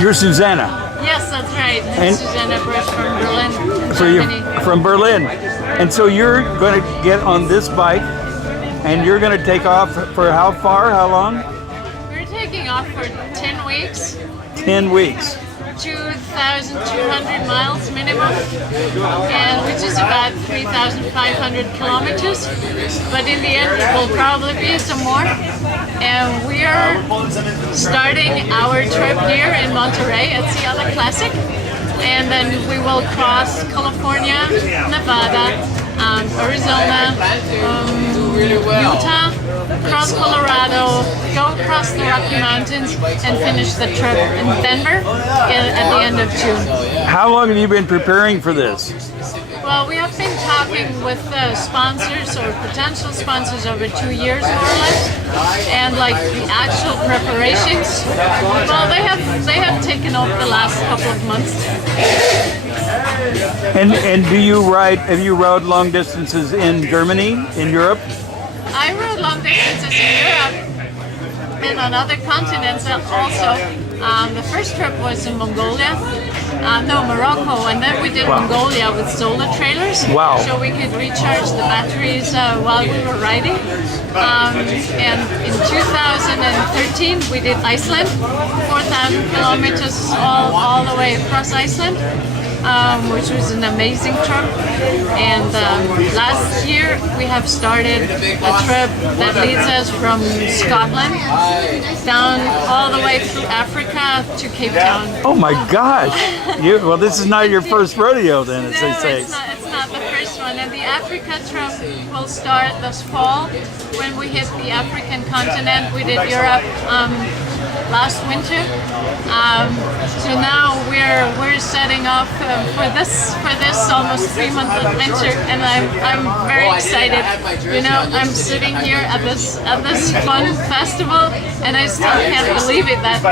You're Susanna. Yes, that's right. I'm Susanne Bruesch from Berlin, Germany. From Berlin. And so you're going to get on this bike and you're going to take off for how far? How long? We're taking off for 10 weeks. 10 weeks. 2,200 miles minimum, and which is about 3,500 kilometers. But in the end, it will probably be some more. And we are starting our trip here in Monterey at Seattle Classic, and then we will cross California, Nevada, Arizona, Utah, cross Colorado, go across the Rocky Mountains, and finish the trip in Denver at the end of June. How long have you been preparing for this? Well, we have been talking with sponsors or potential sponsors over 2 years more or less, and like the actual preparations, well, they have taken off the last couple of months. And do you ride? Have you rode long distances in Germany, in Europe? I rode long distances in Europe and on other continents also. The first trip was in Mongolia, Morocco, and then we did Mongolia with solar trailers. Wow. So we could recharge the batteries while we were riding. And in 2013 we did Iceland, 4,000 kilometers all the way across Iceland. Which was an amazing trip. And last year we have started a trip that leads us from Scotland down all the way through Africa to Cape Town. Oh my gosh! Well, this is not your first rodeo then, as they say. It's not the first one. And the Africa trip will start this fall when we hit the African continent. We did Europe last winter. So now we're setting off for this almost 3-month adventure, and I'm very excited. You know, I'm sitting here at this fun festival, and I still can't believe it that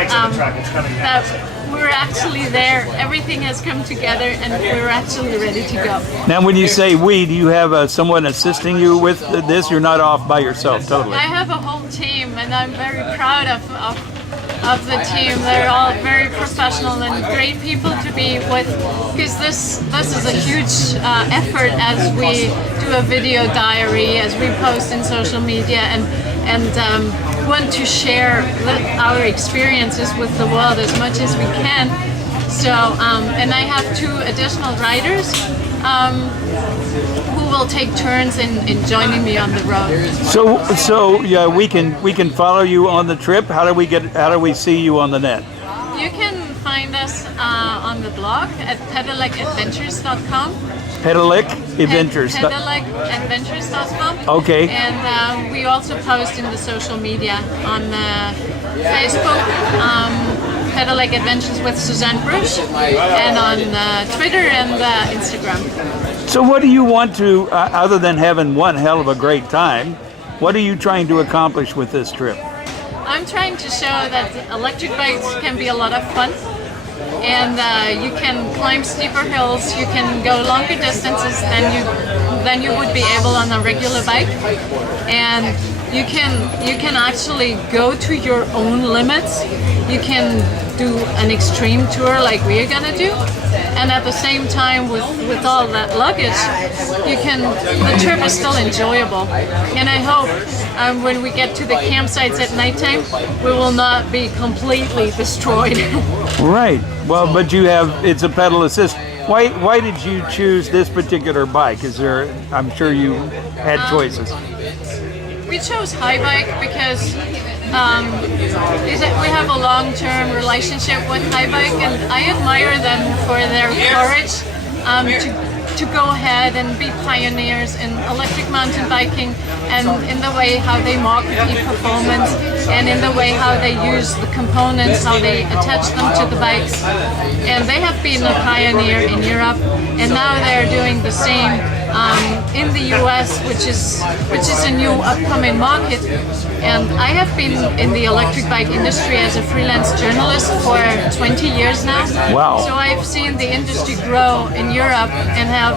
we're actually there. Everything has come together, and we're actually ready to go. Now, when you say we, do you have someone assisting you with this? You're not off by yourself, totally. I have a whole team, and I'm very proud of the team. They're all very professional and great people to be with, because this is a huge effort as we do a video diary, as we post in social media, and want to share our experiences with the world as much as we can. So, and I have 2 additional riders who will take turns in joining me on the road. So yeah, we can follow you on the trip. How do we see you on the net? You can find us on the blog at pedelec-adventures.com. Pedelec Adventures. Pedelec-adventures.com. Okay. And we also post in the social media on Facebook. Pedelec Adventures with Susanne Bruesch, and on Twitter and Instagram. So what do you want to, other than having one hell of a great time, what are you trying to accomplish with this trip? I'm trying to show that electric bikes can be a lot of fun, and you can climb steeper hills, you can go longer distances than you would be able on a regular bike, and you can actually go to your own limits. You can do an extreme tour like we're gonna do, and at the same time with all that luggage, the trip is still enjoyable. And I hope when we get to the campsites at nighttime, we will not be completely destroyed. Right. Well, but it's a pedal assist. Why did you choose this particular bike? I'm sure you had choices. We chose Haibike because we have a long-term relationship with Haibike, and I admire them for their courage to go ahead and be pioneers in electric mountain biking, and in the way how they market e-performance, and in the way how they use the components, how they attach them to the bikes. And they have been a pioneer in Europe, and now they're doing the same in the US, which is a new upcoming market. And I have been in the electric bike industry as a freelance journalist for 20 years now. Wow. So I've seen the industry grow in Europe, and have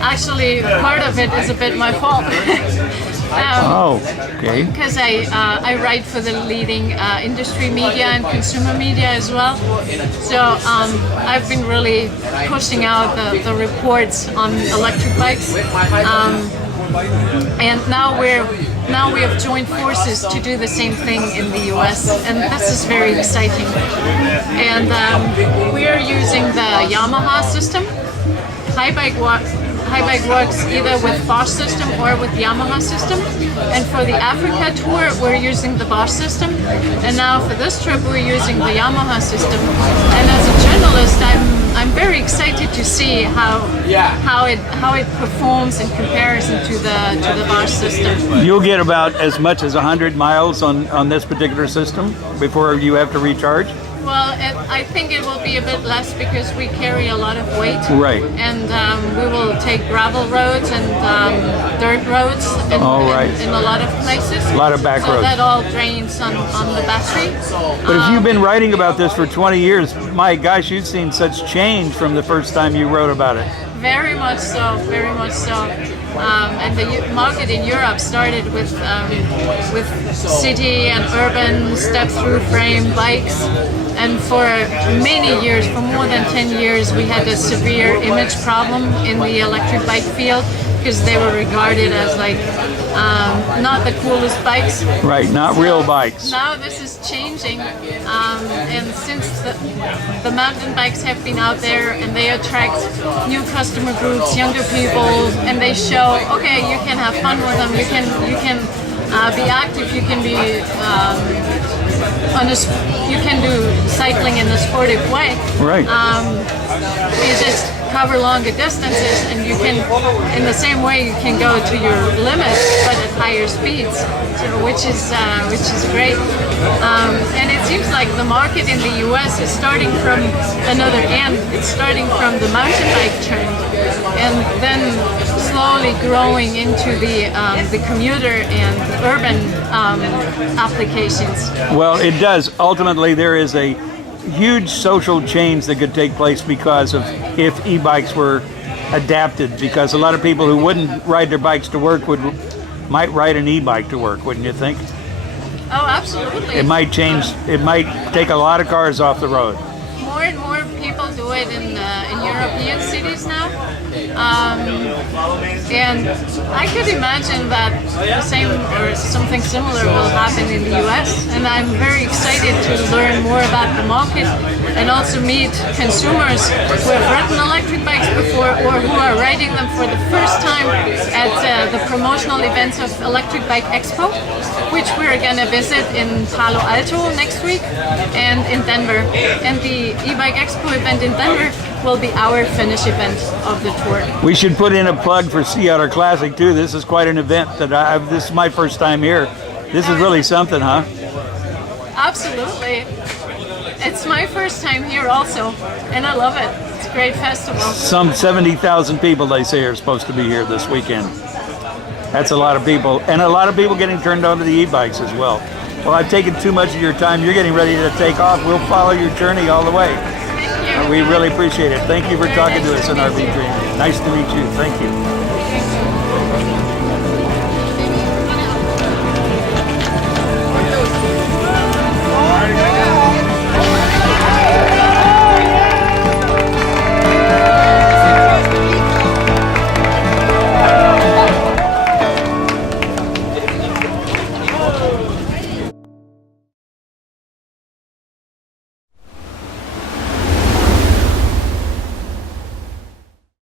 actually part of it is a bit my fault. Oh, okay. Because I write for the leading industry media and consumer media as well. So I've been really pushing out the reports on electric bikes. And now we have joined forces to do the same thing in the US, and this is very exciting. And we are using the Yamaha system. Haibike works either with Bosch system or with Yamaha system. And for the Africa tour, we're using the Bosch system. And now for this trip, we're using the Yamaha system. And as a journalist, I'm very excited to see how it performs in comparison to the Bosch system. You'll get about as much as 100 miles on this particular system before you have to recharge? Well, I think it will be a bit less because we carry a lot of weight. Right. And we will take gravel roads and dirt roads in a lot of places. A lot of back roads. So that all drains on the battery. But if you've been writing about this for 20 years, my gosh, you've seen such change from the first time you wrote about it. Very much so, very much so. And the market in Europe started with city and urban step-through frame bikes. And for many years, for more than 10 years, we had a severe image problem in the electric bike field because they were regarded as like not the coolest bikes. Right, not real bikes. Now this is changing, and since the mountain bikes have been out there and they attract new customer groups, younger people, and they show, okay, you can have fun with them, you can be active, you can be you can do cycling in a sportive way. Right. You just cover longer distances, and you can, in the same way, you can go to your limit, but at higher speeds, so, which is great. And it seems like the market in the U.S. is starting from another end. It's starting from the mountain bike trend, and then slowly growing into the commuter and urban applications. Well, it does. Ultimately, there is a huge social change that could take place because of if e-bikes were adapted, because a lot of people who wouldn't ride their bikes to work might ride an e-bike to work, wouldn't you think? Oh, absolutely. It might change. It might take a lot of cars off the road. More and more people do it in European cities now. And I could imagine that the same or something similar will happen in the US. And I'm very excited to learn more about the market and also meet consumers who have ridden electric bikes before or who are riding them for the first time at the promotional events of Electric Bike Expo, which we're going to visit in Palo Alto next week and in Denver. And the e-bike expo event in Denver will be our finish event of the tour. We should put in a plug for Sea Otter Classic too. This is quite an event that this is my first time here. This is really something, huh? Absolutely. It's my first time here also, and I love it. It's a great festival. Some 70,000 people, they say, are supposed to be here this weekend. That's a lot of people, and a lot of people getting turned on to the e-bikes as well. Well, I've taken too much of your time. You're getting ready to take off. We'll follow your journey all the way. Thank you. We really appreciate it. Thank you for talking to us in RV Dream. Nice to meet you. Thank you.